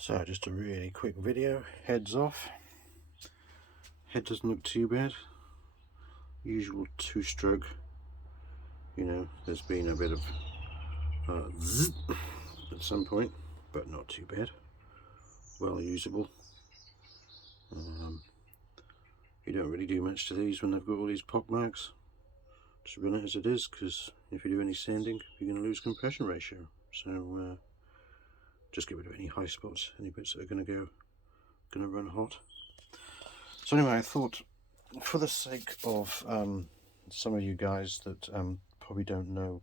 So just a really quick video, heads off. Head doesn't look too bad. Usual two-stroke, you know, there's been a bit of zzz at some point, but not too bad. Well usable. You don't really do much to these when they've got all these pock marks. Just run it as it is, because if you do any sanding, you're going to lose compression ratio. So just get rid of any high spots, any bits that are going to run hot. So anyway, I thought, for the sake of some of you guys that probably don't know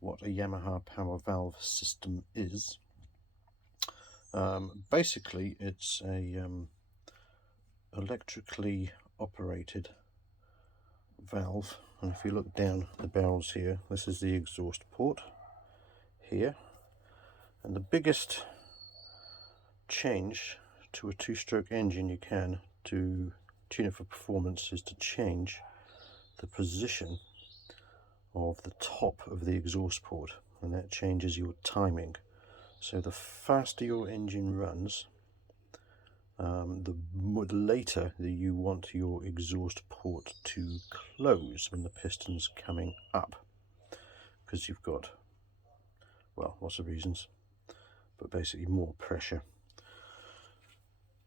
what a Yamaha power valve system is, basically it's a electrically operated valve, and if you look down the barrels here, this is the exhaust port here, and the biggest change to a two-stroke engine you can to tune it for performance is to change the position of the top of the exhaust port, and that changes your timing. So the faster your engine runs, the later that you want your exhaust port to close when the piston's coming up, because you've got, well, lots of reasons, but basically more pressure.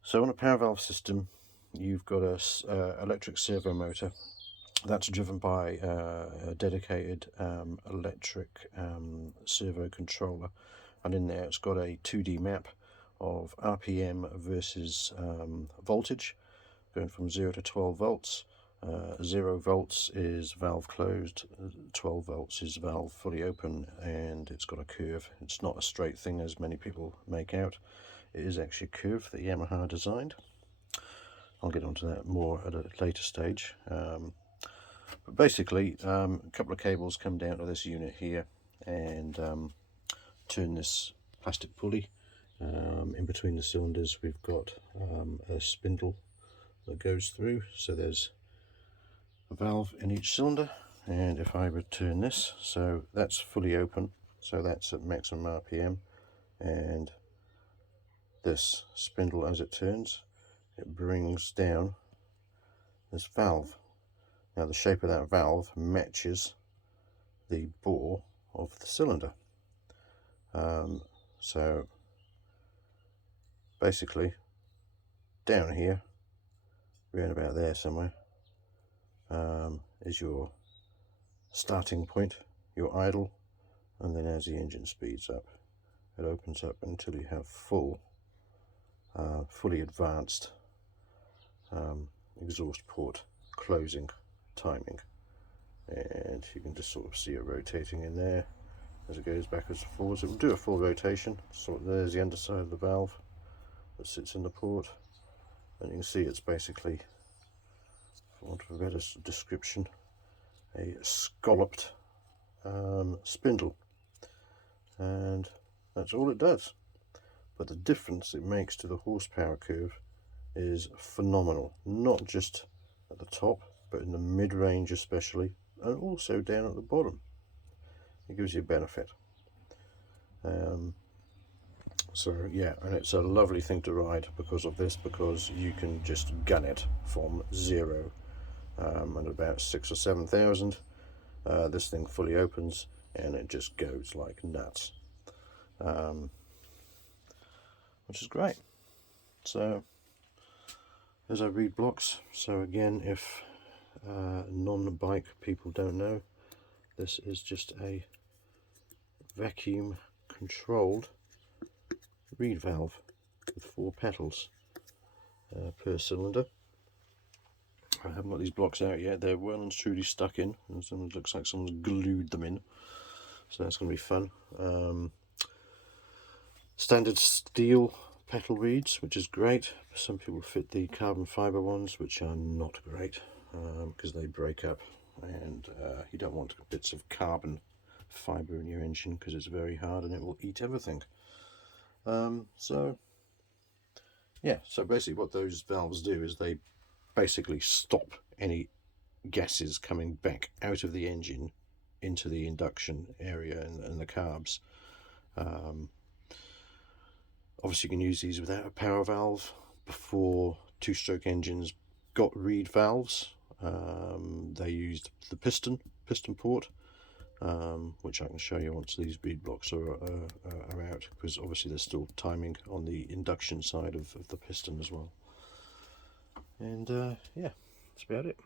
So on a power valve system, you've got a electric servo motor that's driven by a dedicated electric servo controller, and in there it's got a 2D map of RPM versus voltage, going from 0 to 12 volts. 0 volts is valve closed, 12 volts is valve fully open, and it's got a curve. It's not a straight thing as many people make out. It is actually a curve that Yamaha designed. I'll get onto that more at a later stage. But basically, a couple of cables come down to this unit here and turn this plastic pulley. In between the cylinders we've got a spindle that goes through, so there's a valve in each cylinder, and if I return this, so that's fully open, so that's at maximum RPM, and this spindle, as it turns, it brings down this valve. Now the shape of that valve matches the bore of the cylinder. So basically down here, around about there somewhere, is your starting point, your idle, and then as the engine speeds up, it opens up until you have fully advanced exhaust port closing timing, and you can just sort of see it rotating in there as it goes backwards and forwards. It will do a full rotation. So there's the underside of the valve that sits in the port, and you can see it's basically, for want of a better description, a scalloped spindle, and that's all it does. But the difference it makes to the horsepower curve is phenomenal, not just at the top, but in the mid-range especially, and also down at the bottom. It gives you a benefit. So yeah, and it's a lovely thing to ride because of this, because you can just gun it from 0 at about 6,000 or 7,000. This thing fully opens and it just goes like nuts, which is great. So as I read blocks, so again, if non-bike people don't know, this is just a vacuum controlled reed valve with 4 petals per cylinder. I haven't got these blocks out yet. They're well and truly stuck in, and it looks like someone's glued them in, so that's going to be fun. Standard steel petal reeds, which is great. Some people fit the carbon fibre ones, which are not great because they break up, and you don't want bits of carbon fibre in your engine because it's very hard and it will eat everything. So yeah, so basically what those valves do is they basically stop any gases coming back out of the engine into the induction area and the carbs. Obviously you can use these without a power valve. Before two-stroke engines got reed valves, they used the piston port, which I can show you once these bead blocks are out, because obviously there's still timing on the induction side of the piston as well. And yeah, that's about it.